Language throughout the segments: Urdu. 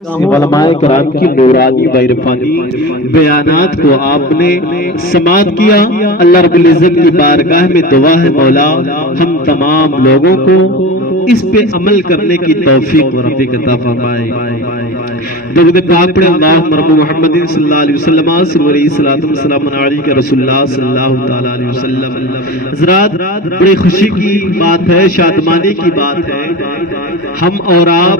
علماء کرام کی نورانی و عرفانی بیانات کو آپ نے سماعت کیا۔ اللہ رب العزت کی بارگاہ میں دعا ہے مولا ہم تمام لوگوں کو اس پہ عمل کرنے کی توفیق و رفیق عطا فرمائے۔ درود پاک پڑھیں اللہم رب محمد صلی اللہ علیہ وسلم سلام علیکہ رسول اللہ صلی اللہ تعالیٰ علیہ وسلم۔ حضرات بڑی خوشی کی بات ہے، شادمانی کی بات ہے، ہم اور آپ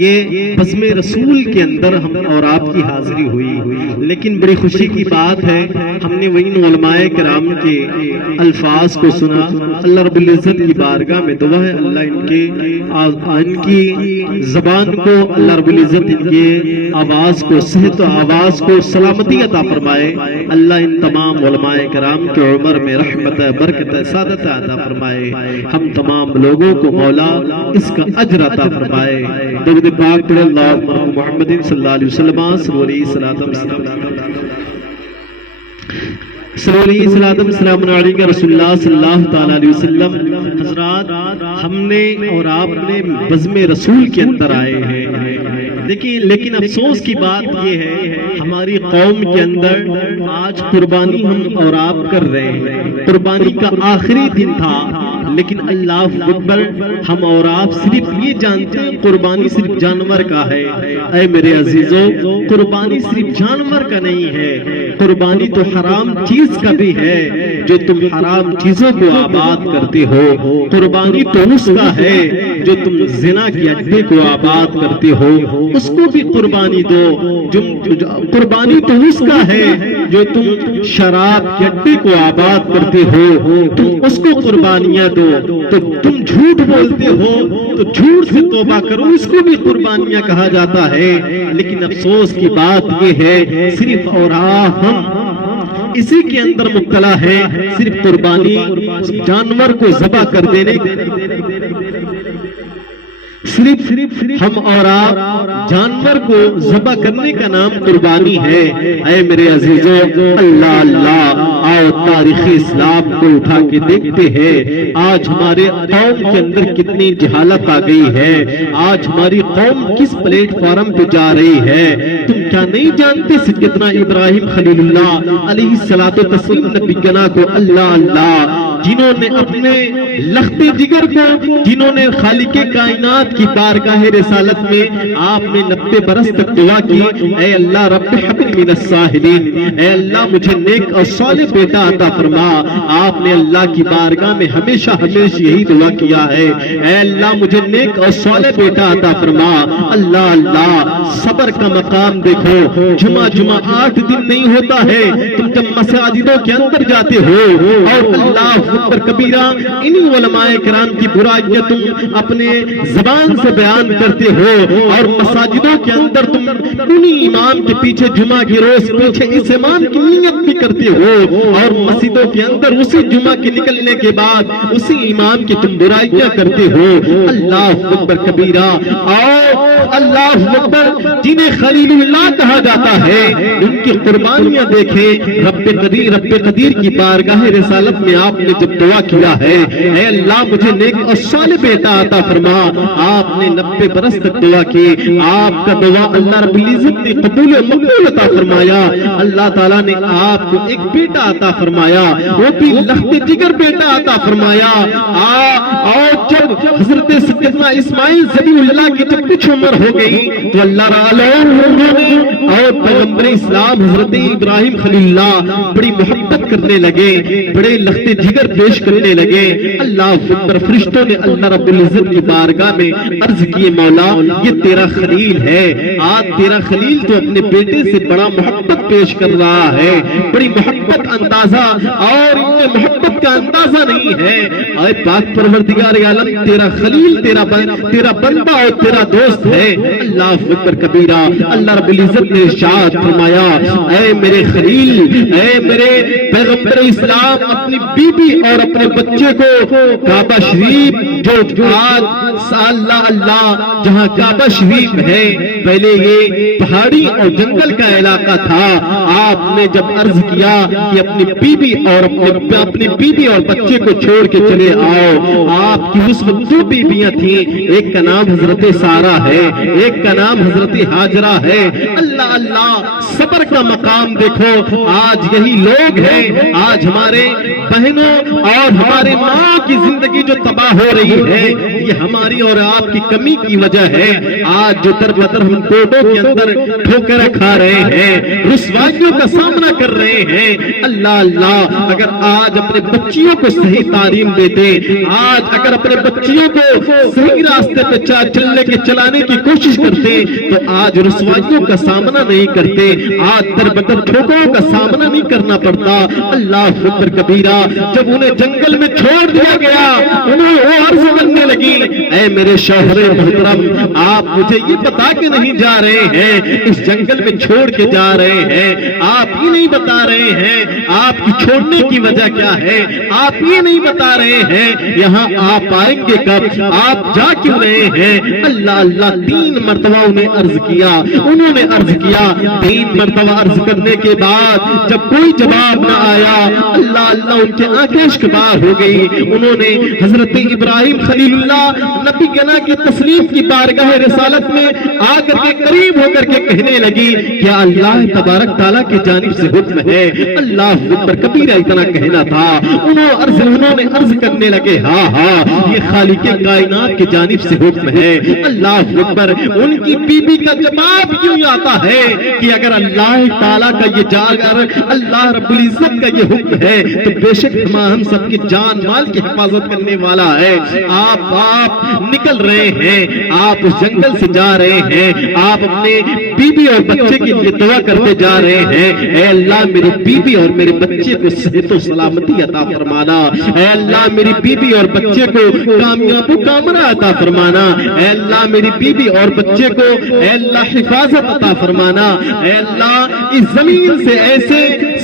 یہ بزم رسول کے اندر ہم اور آپ کی حاضری ہوئی، لیکن بڑی خوشی کی بات ہے ہم نے وہی علماء کرام کے الفاظ کو سنا۔ اللہ رب العزت کی بارگاہ میں دعا ہے اللہ ان کی زبان کو، اللہ رب العزت ان کے آواز کو، صحت و آواز کو سلامتی عطا فرمائے۔ اللہ ان تمام علماء کرام کے عمر میں رحمت برکت سعادت عطا فرمائے، ہم تمام لوگوں کو مولا اس کا اجر عطا فرمائے۔ درود پاک پڑھیں اللہم محمد صلی اللہ علیہ وسلم سلام علیکہ رسول اللہ صلی اللہ تعالیٰ علیہ وسلم۔ حضرات ہم نے اور آپ نے بزم رسول کے اندر آئے ہیں، لیکن افسوس کی بات یہ ہے ہماری قوم کے اندر آج قربانی ہم اور آپ کر رہے ہیں، قربانی کا آخری دن تھا، لیکن اللہ اکبر ہم اور آپ صرف یہ جانتے ہیں قربانی صرف جانور کا ہے۔ اے میرے عزیزوں، قربانی صرف جانور کا نہیں ہے، قربانی تو حرام چیز کا بھی ہے جو تم حرام چیزوں کو آباد کرتے ہو، قربانی تو اس کا ہے جو تم زنا کے اڈے کو آباد کرتے ہو، اس کو بھی قربانی دو۔ قربانی تو اس کا ہے جو تم شراب کے اڈے کو آباد کرتے ہو، تم اس کو قربانیاں دو۔ تو تم جھوٹ بولتے ہو تو جھوٹ سے توبہ کرو، اس کو بھی قربانیاں کہا جاتا ہے۔ لیکن افسوس کی بات یہ ہے صرف اور ہم اسی کے اندر مبتلا ہے، صرف قربانی جانور کو ذبح کر دینے، صرف ہم اور آپ جانور کو ذبح کرنے کا نام قربانی ہے۔ اے میرے عزیزوں، اللہ اللہ، آؤ تاریخ اسلام کو اٹھا کے دیکھتے ہیں آج ہمارے قوم کے اندر کتنی جہالت آ گئی ہے، آج ہماری قوم کس پلیٹ فارم پہ جا رہی ہے۔ تم کیا نہیں جانتے سیدنا ابراہیم خلیل اللہ علیہ الصلوۃ والتسلیم نبی گنا کو اللہ اللہ، جنہوں نے اپنے لخت جگر کو، جنہوں نے خالق کائنات کی بارگاہ رسالت میں آپ نے 90 برس تک دعا کی، اے اللہ رب حبل من الصالحین، اے اللہ مجھے نیک اور صالح بیٹا عطا فرما۔ آپ نے اللہ کی بارگاہ میں ہمیشہ یہی دعا کیا ہے، اے اللہ مجھے نیک اور صالح بیٹا عطا فرما۔ اللہ اللہ، صبر کا مقام دیکھو، جمعہ 8 دن نہیں ہوتا ہے، تم جب مساجدوں کے اندر جاتے ہو اور اللہ اکبر کبیرہ انہی علماء کرام کی برائیاں تم اپنے زبان سے بیان کرتے ہو، اور مساجدوں کے اندر تم انہی امام کے پیچھے جمعہ کی روز پیچھے اس امام کی نیت بھی کرتے ہو، اور مسجدوں کے اندر اسی جمعہ کے نکلنے کے بعد اسی امام کی تم برائیاں کرتے ہو۔ اللہ اکبر کبیرہ، اور اللہ اکبر جنہیں خلیل اللہ کہا جاتا ہے ان کی قربانیاں دیکھیں۔ رب قدیر کی بارگاہ رسالت میں آپ نے جب دعا کیا ہے، اے اللہ مجھے نیک اور صالح بیٹا عطا فرما، آپ نے 90 برس تک دعا کی، آپ کا دعا اللہ رب العزت نے قبول و مقبول عطا فرمایا۔ اللہ تعالیٰ نے آپ کو ایک بیٹا عطا فرمایا، وہ بھی لخت جگر بیٹا عطا فرمایا۔ اور جب حضرت سیدنا اسماعیل ذبیح اللہ کی جب کچھ عمر ہو گئی تو اللہ نے اور پیغمبر اسلام حضرت ابراہیم خلیل اللہ بڑی محبت کرنے لگے، بڑے لخت جگر پیش کرنے لگے۔ اللہ اکبر، فرشتوں نے اللہ رب العزت کی بارگاہ میں عرض کیے، مولا یہ تیرا خلیل ہے، آج تیرا خلیل تو اپنے بیٹے سے بڑا محبت پیش کر رہا ہے، بڑی محبت اندازہ، اور ان میں محبت کا اندازہ نہیں ہے۔ اے پاک پروردگار عالم، تیرا خلیل تیرا بندہ اور تیرا دوست ہے۔ اللہ اکبر کبیرہ، اللہ رب العزت نے ارشاد فرمایا، اے میرے خلیل، اے میرے پیغمبر اسلام اپنی بیوی اور اپنے بچے کو کعبہ شریف، جو آج اللہ جہاں کعبہ شریف ہے، پہلے یہ پہاڑی اور جنگل کا علاقہ تھا، آپ نے جب عرض کیا کہ اپنی بیوی اور بچے کو چھوڑ کے چلے آؤ، آپ کی اس وقت 2 بیویاں تھیں، ایک کا نام حضرت سارہ آیا ہے، ایک کا نام حضرت حاجرہ ہے۔ اللہ اللہ، صبر کا مقام دیکھو، آج یہی لوگ ہیں، آج ہمارے بہنوں اور ہمارے ماں کی زندگی جو تباہ ہو رہی ہے، یہ ہماری اور آپ کی کمی کی وجہ ہے۔ آج جو در بدر ہم کوٹوں کے اندر ٹھوکریں کھا رہے ہیں، رسوائیوں کا سامنا کر رہے ہیں۔ اللہ اللہ، اگر آج اپنے بچیوں کو صحیح تعلیم دیتے، آج اگر اپنے بچیوں کو صحیح راستے پہ چلانے کی کوشش کرتے تو آج رسوائیوں کا سامنا نہیں کرتے، آج در بدر ٹھوکروں کا سامنا نہیں کرنا پڑتا۔ اللہ اکبر کبیرہ، جب انہیں جنگل میں چھوڑ دیا گیا، انہیں وہ عرض کرنے لگی، اے میرے شوہر محترم، آپ مجھے یہ بتا کے نہیں جا رہے ہیں، اس جنگل میں چھوڑ کے جا رہے ہیں، آپ یہ نہیں بتا رہے ہیں آپ کی چھوڑنے کی وجہ کیا ہے، آپ یہ نہیں بتا رہے ہیں یہاں آپ آئیں گے کب، آپ جا کیوں رہے ہیں؟ اللہ اللہ، 3 مرتبہ انہیں عرض کیا، انہوں نے عرض کیا، 3 مرتبہ عرض کرنے کے بعد جب کوئی جواب نہ آیا، اللہ اللہ، ان کے آنکھیں اشکبار ہو گئی۔ انہوں نے حضرت ابراہیم خلیل اللہ نبی گنا کی تسلیم کی بارگاہ رسالت میں آ کر کے قریب ہو کر کے کہنے لگی، کیا اللہ تبارک تعالیٰ کی جانب سے حکم ہے؟ اللہ اکبر کبیرہ، اتنا کہنا تھا، انہوں نے عرض کرنے لگے، ہاں ہاں، یہ خالق کائنات کی جانب سے حکم ہے۔ اللہ اکبر، ان کی بیوی کا جواب کیوں آتا ہے کہ اگر اللہ تعالیٰ کا یہ اللہ رب العزت کا یہ حکم ہے تو بے شک ہم سب کی جان مال کی حفاظت کرنے والا ہے۔ آپ نکل رہے ہیں، آپ اس جنگل سے جا رہے ہیں، آپ اپنے بیوی اور بچے کے لیے دعا کرتے جا رہے ہیں، اے اللہ میری بیوی اور میرے بچے کو صحت و سلامتی عطا فرمانا، اے اللہ میری بیوی اور بچے کو کامیاب و کامرہ عطا فرمانا، اے اللہ میری بیوی اور بچے کو اے اللہ حفاظت عطا فرمانا، اے اللہ اس زمین سے ایسے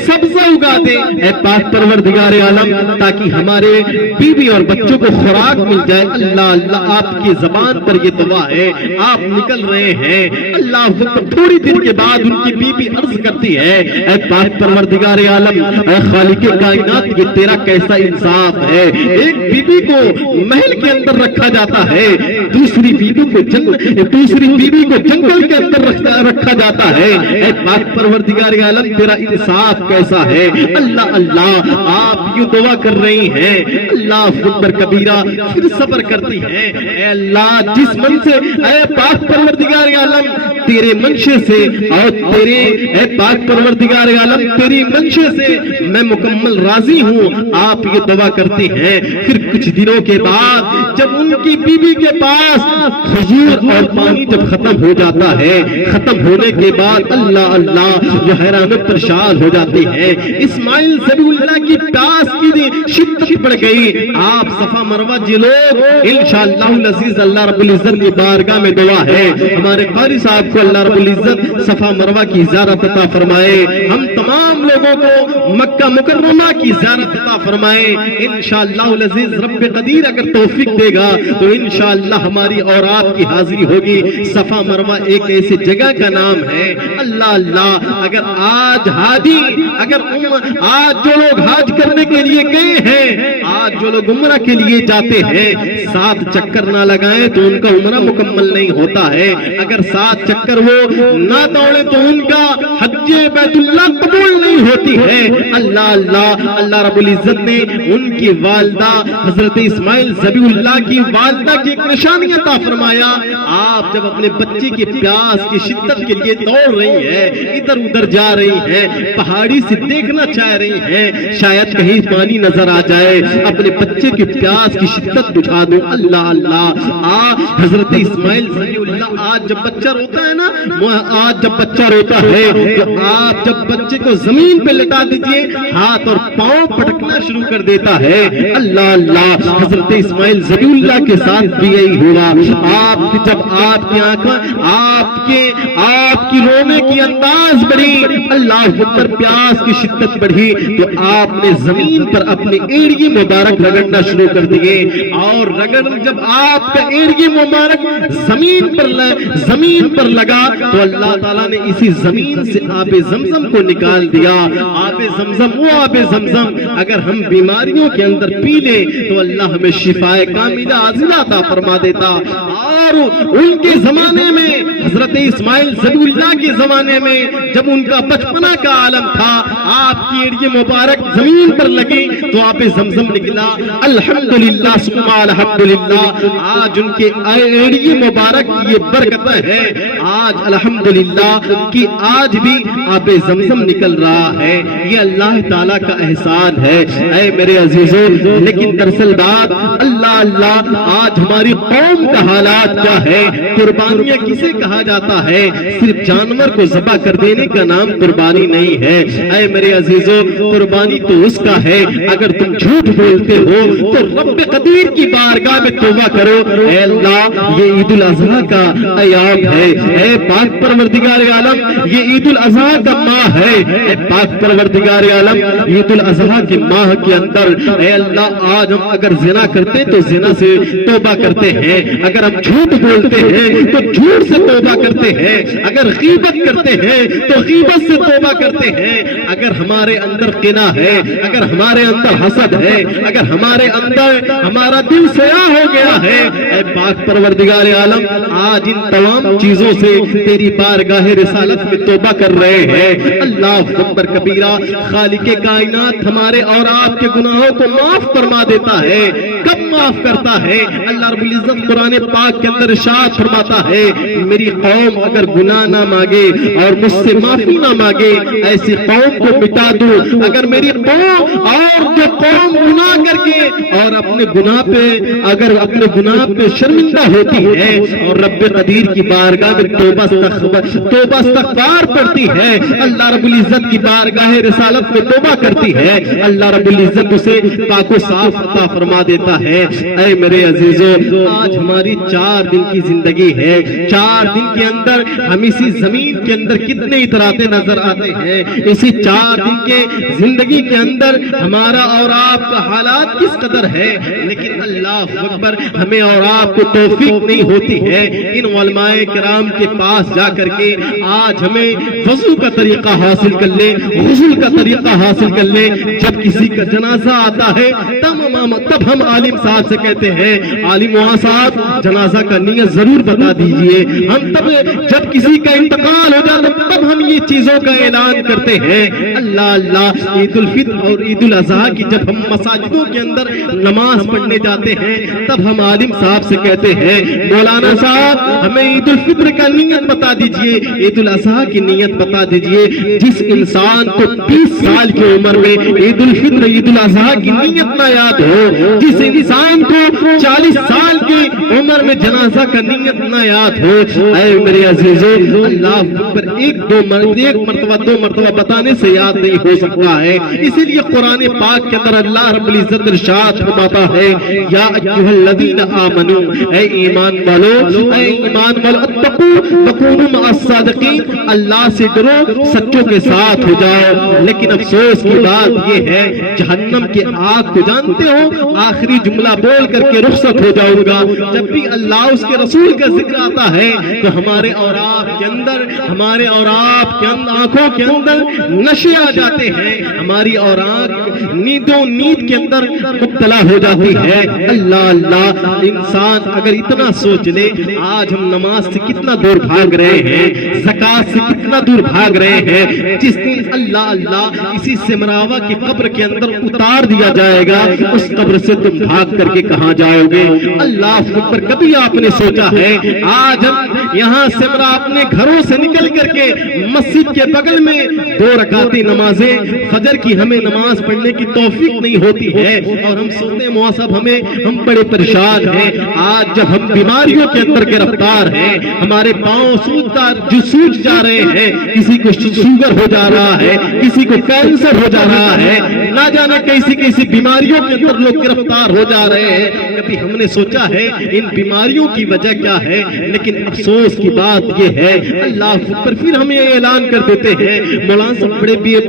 سبزہ اگا دے اے پاک پروردگار عالم، تاکہ ہمارے بیوی اور بچوں کو خوراک مل جائے۔ اللہ اللہ، آپ کی زبان پر یہ دعا ہے، آپ نکل رہے ہیں، اللہ اکبر، تھوڑی دن کے بعد ان کی بیوی عرض کرتی ہے، اے پاک پروردگار عالم، اے خالق کائنات، یہ تیرا کیسا انصاف ہے، ایک بیوی کو محل کے اندر رکھا جاتا ہے، دوسری بیوی کو جنگل کے اندر رکھا جاتا ہے، اے پاک پروردگار عالم تیرا انصاف کیسا ہے؟ اللہ اللہ، آپ یہ دعا کر رہی ہیں، اللہ اکبر کبیرہ، پھر صبر کرتی ہے، اے اللہ جس من سے اے پاک پروردگار عالم تیرے منشے سے اور تیرے اے پاک پروردگار عالم تیری منشے سے میں مکمل راضی ہوں، آپ یہ دعا کرتی ہیں۔ پھر کچھ دنوں کے بعد جب ان کی بیوی کے پاس کھجور اور پانی جب ختم ہو جاتا ہے، ختم ہونے کے بعد اللہ اللہ یہ حیران پریشان ہو جاتی ہے، اسماعیل ذبیح اللہ کی پیاس کی شدت بڑھ گئی۔ آپ صفا مروہ جی لوگ انشاءاللہ العزیز اللہ رب العزت کی بارگاہ میں دعا ہے، ہمارے قاری صاحب کو اللہ رب العزت صفا مروہ کی زیارت عطا فرمائے، ہم تمام لوگوں کو مکہ مکرمہ کی زیارت عطا فرمائے۔ انشاءاللہ العزیز رب قدیر اگر توفیق دے گا تو انشاءاللہ ہماری اور آپ کی حاضری ہوگی۔ صفا مروہ ایک ایسی جگہ کا نام ہے، اللہ اللہ، اگر آج جو لوگ حج کرنے کے لیے گئے ہیں، آج جو لوگ عمرہ کے لیے جاتے ہیں، 7 چکر نہ لگائیں تو ان کا عمرہ مکمل نہیں ہوتا ہے، اگر 7 چکر وہ نہ دوڑے تو ان کا حج بیت اللہ قبول نہیں ہوتی ہے۔ اللہ اللہ، اللہ رب العزت نے ان کی والدہ حضرت اسماعیل ذبیح اللہ کی والدہ کی ایک نشانی عطا فرمایا۔ آپ جب اپنے بچے کی پیاس کی شدت کے لیے دوڑ رہی ہیں، ادھر ادھر جا رہی ہیں، پہاڑی سے دیکھنا چاہ رہی ہیں، شاید کہیں پانی نظر آ جائے، اپنے بچے کی پیاس کی شدت بجھا دو۔ اللہ اللہ، حضرت اسماعیل ذبیح اللہ، آج جب بچہ روتا ہے نا، آج جب بچہ روتا ہے تو آپ جب بچے کو زمین پہ لٹا دیجئے، ہاتھ اور پاؤں پٹکنا شروع کر دیتا ہے۔ اللہ اللہ، حضرت اسماعیل ذبیح اللہ کے ساتھ بھی یہی ہوا۔ آپ جب آپ کی آنکھیں آپ کی رونے کی انداز بڑھی، اللہ اکبر، پیاس کی شدت بڑھی تو آپ نے زمین پر اپنے ایڑی مبارک رگڑنا شروع کر دیے، اور رگڑ جب آپ کا ایڑی مبارک زمین پر لگا تو اللہ تعالیٰ نے اسی زمین سے آب زمزم کو نکال دیا۔ آب زمزم، وہ آب زمزم اگر ہم بیماریوں کے اندر پی لیں تو اللہ ہمیں شفاء کاملہ عاجلہ عطا فرما دیتا۔ اور ان کے زمانے میں حضرت اسماعیل ذبیح اللہ کے زمانے میں جب ان کا بچپنا کا عالم تھا، آپ کی ایڑی مبارک زمین پر لگی تو آب زمزم نکلا۔ الحمدللہ ثم الحمدللہ، آج ان کے ایڑی مبارک یہ برکتیں ہے، آج الحمدللہ کہ آج بھی آب زمزم نکل رہا ہے، یہ اللہ تعالیٰ کا احسان ہے۔ اے میرے عزیزوں، لیکن دراصل بات اللہ اللہ، آج ہماری قوم کا حالات کیا ہے؟ قربانیاں کسے کہا جاتا ہے؟ صرف جانور کو ذبح کر دینے کا نام قربانی نہیں ہے۔ اے میرے عزیزوں، قربانی تو اس کا ہے اگر تم جھوٹ بولتے ہو تو رب قدیر کی بارگاہ میں توبہ کرو، اے اللہ یہ عید الاضحیٰ کا ایام ہے، اے پاک پروردگار عالم یہ عید الاضحیٰ کا ماہ ہے، اے پاک پروردگار عالم عید الاضحیٰ کے ماہ کے اندر اے اللہ آج ہم اگر زنا کرتے تو زنا سے توبہ کرتے ہیں، اگر ہم جھوٹ بولتے ہیں تو جھوٹ سے توبہ کرتے ہیں، اگر غیبت کرتے ہیں تو غیبت سے توبہ کرتے ہیں، اگر ہمارے اندر قنا ہے، اگر ہمارے اندر حسد ہے، اگر ہمارے اندر ہمارا دل سیاہ ہو گیا ہے، اے پاک پروردگار عالم آج ان تمام چیزوں سے تیری بارگاہ رسالت میں توبہ کر رہے ہیں۔ اللہ اکبر کبیرہ، خالق کائنات ہمارے اور آپ کے گناہوں کو معاف فرما دیتا ہے۔ کب معاف کرتا ہے؟ اللہ رب العزت قرآن پاک کے اندر ارشاد فرماتا ہے میری قوم اگر گناہ نہ مانگے اور مجھ سے معافی نہ مانگے ایسی قوم کو مٹا دوں۔ اگر میری قوم اور جو قوم گناہ کر کے اور اپنے گناہ پہ شرمندہ ہوتی ہے اور رب قدیر کی بارگاہ میں توبہ استغفار پڑتی ہے، اللہ رب العزت کی بارگاہ رسالت میں توبہ کرتی ہے، اللہ رب العزت اسے پاک و صاف عطا فرما دیتا ہے۔ اے میرے عزیزوں، آج ہماری 4 دن کی زندگی ہے، 4 دن کے اندر ہم اسی زمین کے اندر کتنے اتراتے نظر آتے ہیں، اسی 4 دن کے زندگی کے اندر ہمارا اور آپ کا حالات کس قدر ہے، لیکن اللہ اکبر ہمیں اور آپ کو توفیق نہیں ہوتی ہے ان علماء کرام کے پاس جا کر کے آج ہمیں وضو کا طریقہ حاصل کر لیں، غسل کا طریقہ حاصل کر لیں۔ جب کسی کا جنازہ آتا ہے تب ہم عالم صاحب سے کہتے ہیں عالم وہاں صاحب جنازہ کا نیت ضرور بتا دیجئے، ہم تب جب کسی کا انتقال ہو جاتا تب ہم یہ چیزوں کا اعلان کرتے ہیں۔ اللہ اللہ، عید الفطر اور عید الاضحیٰ کی جب ہم مساجدوں کے اندر نماز پڑھنے جاتے ہیں تب ہم عالم صاحب سے کہتے ہیں مولانا صاحب ہمیں عید الفطر کا نیت بتا دیجئے، عید الاضحیٰ کی نیت بتا دیجئے۔ جس انسان کو 20 سال کی عمر میں عید الفطر عید الاضحیٰ کی نیت نہ یاد ہو، جس انسان کو 40 سال کی عمر میں جنازہ کا نیت نہ یاد ہو، اے میرے عزیزوں اللہ پر ایک مرتبہ دو مرتبہ بتانے سے یاد نہیں ہو سکتا ہے۔ اسی لیے قرآن پاک کے اندر اللہ رب العزت ارشاد فرماتا ہے یا ایھا الذین آمنو، اے ایمان والو اتقوا وکونوا مع الصادقین، اللہ سے ڈرو سچوں کے ساتھ ہو جاؤ۔ لیکن افسوس کی بات یہ ہے جہنم کے آگ کو جانتے ہو، آخری جملہ بول کر کے رخصت ہو جاؤں گا۔ جب بھی اللہ اس کے رسول کا ذکر آتا ہے تو ہمارے اور آپ کے اندر آنکھوں کے اندر نشے آ جاتے ہیں، ہماری اور آنکھ نیند کے اندر مبتلا ہو جاتی ہے۔ اللہ اللہ، انسان اگر اتنا سوچ لے آج ہم نماز سے کتنا دور بھاگ رہے ہیں، زکات سے کتنا دور بھاگ رہے ہیں۔ جس دن اللہ اللہ اسی سمراوا کی قبر کے اندر اتار دیا جائے گا اس قبر سے تم بھاگ کر کے کہاں جاؤ گے؟ اللہ اکبر، کبھی آپ نے سوچا ہے آج ہم یہاں سمرا اپنے گھروں سے نکل کر کے مسجد کے بغل میں 2 رکعتی نمازیں فجر کی ہمیں نماز پڑھنے کی توفیق نہیں ہوتی ہے اور ہم سوچتے ہیں موصب ہم بڑے پریشان ہیں۔ آج جب ہم بیماریوں کے اندر گرفتار ہیں، ہمارے پاؤں سوج جا رہے ہیں، کسی کو شوگر ہو جا رہا ہے، کسی کو کینسر ہو جا رہا ہے، نہ جانے کیسی کیسی بیماریوں کے اندر لوگ گرفتار ہو جا رہے ہیں. کبھی ہم نے سوچا ہے ان بیماریوں کی وجہ کیا ہے؟ لیکن افسوس کی بات یہ ہے اللہ اکبر پھر ہم یہ اعلان کر دیتے ہیں مولانا صاحب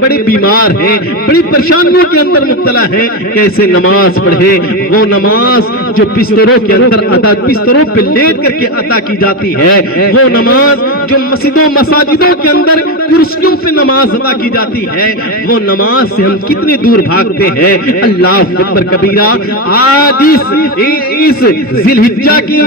بڑے بیمار ہیں, بڑی پریشانیوں کے اندر مبتلا ہیں, کیسے نماز پڑھے؟ وہ نماز جو بستروں کے اندر بستروں پہ لیٹ کر کے ادا کی جاتی ہے, وہ نماز جو مسجدوں مساجدوں کے اندر کرسیوں پہ نماز ادا کی جاتی ہے, وہ نماز سے ہم کتنے دور بھاگتے ہیں. اللہ اکبر کبیرہ. آج اس ذی الحجہ کی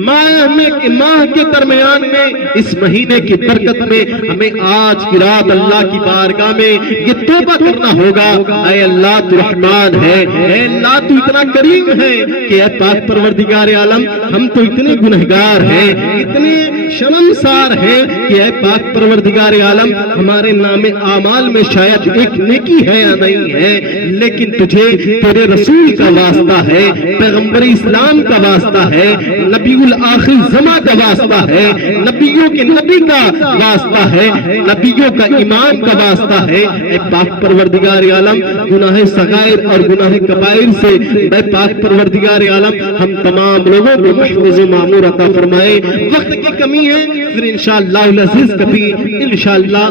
ماہ کے درمیان میں, اس مہینے کی برکت میں ہمیں آج کی رات اللہ کی بارگاہ میں یہ توبہ کرنا ہوگا. اے اللہ تو رحمان ہے, اے اللہ تو اتنا کریم ہے کہ اے پاک پروردگار عالم ہم تو اتنے گنہگار ہیں, اتنے شرمسار ہیں کہ اے پاک پروردگار عالم ہمارے نام اعمال میں شاید ایک نیکی ہے یا نہیں ہے, لیکن تجھے تیرے رسول کا واسطہ ہے, پیغمبر اسلام کا واسطہ ہے, نبی الآخر زمان کا واسطہ ہے, نبیوں کے نبی کا واسطہ ہے, نبیوں کا ایمان کا واسطہ ہے. اے پاک پروردگار عالم گناہ صغائر اور گناہ کبائر سے اے پاک پروردگار عالم ہم تمام لوگوں کو محفوظ و معمور عطا فرمائے. وقت کی کمی ہے, پھر انشاءاللہ العزیز کبھی انشاءاللہ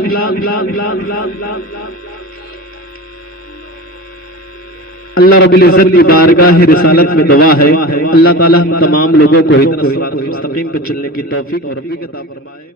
اللہ رب العزت کی بارگاہ رسالت میں دعا ہے اللہ تعالی ہم تمام لوگوں کو صراط مستقیم پہ چلنے کی توفیق اور عطا فرمائے.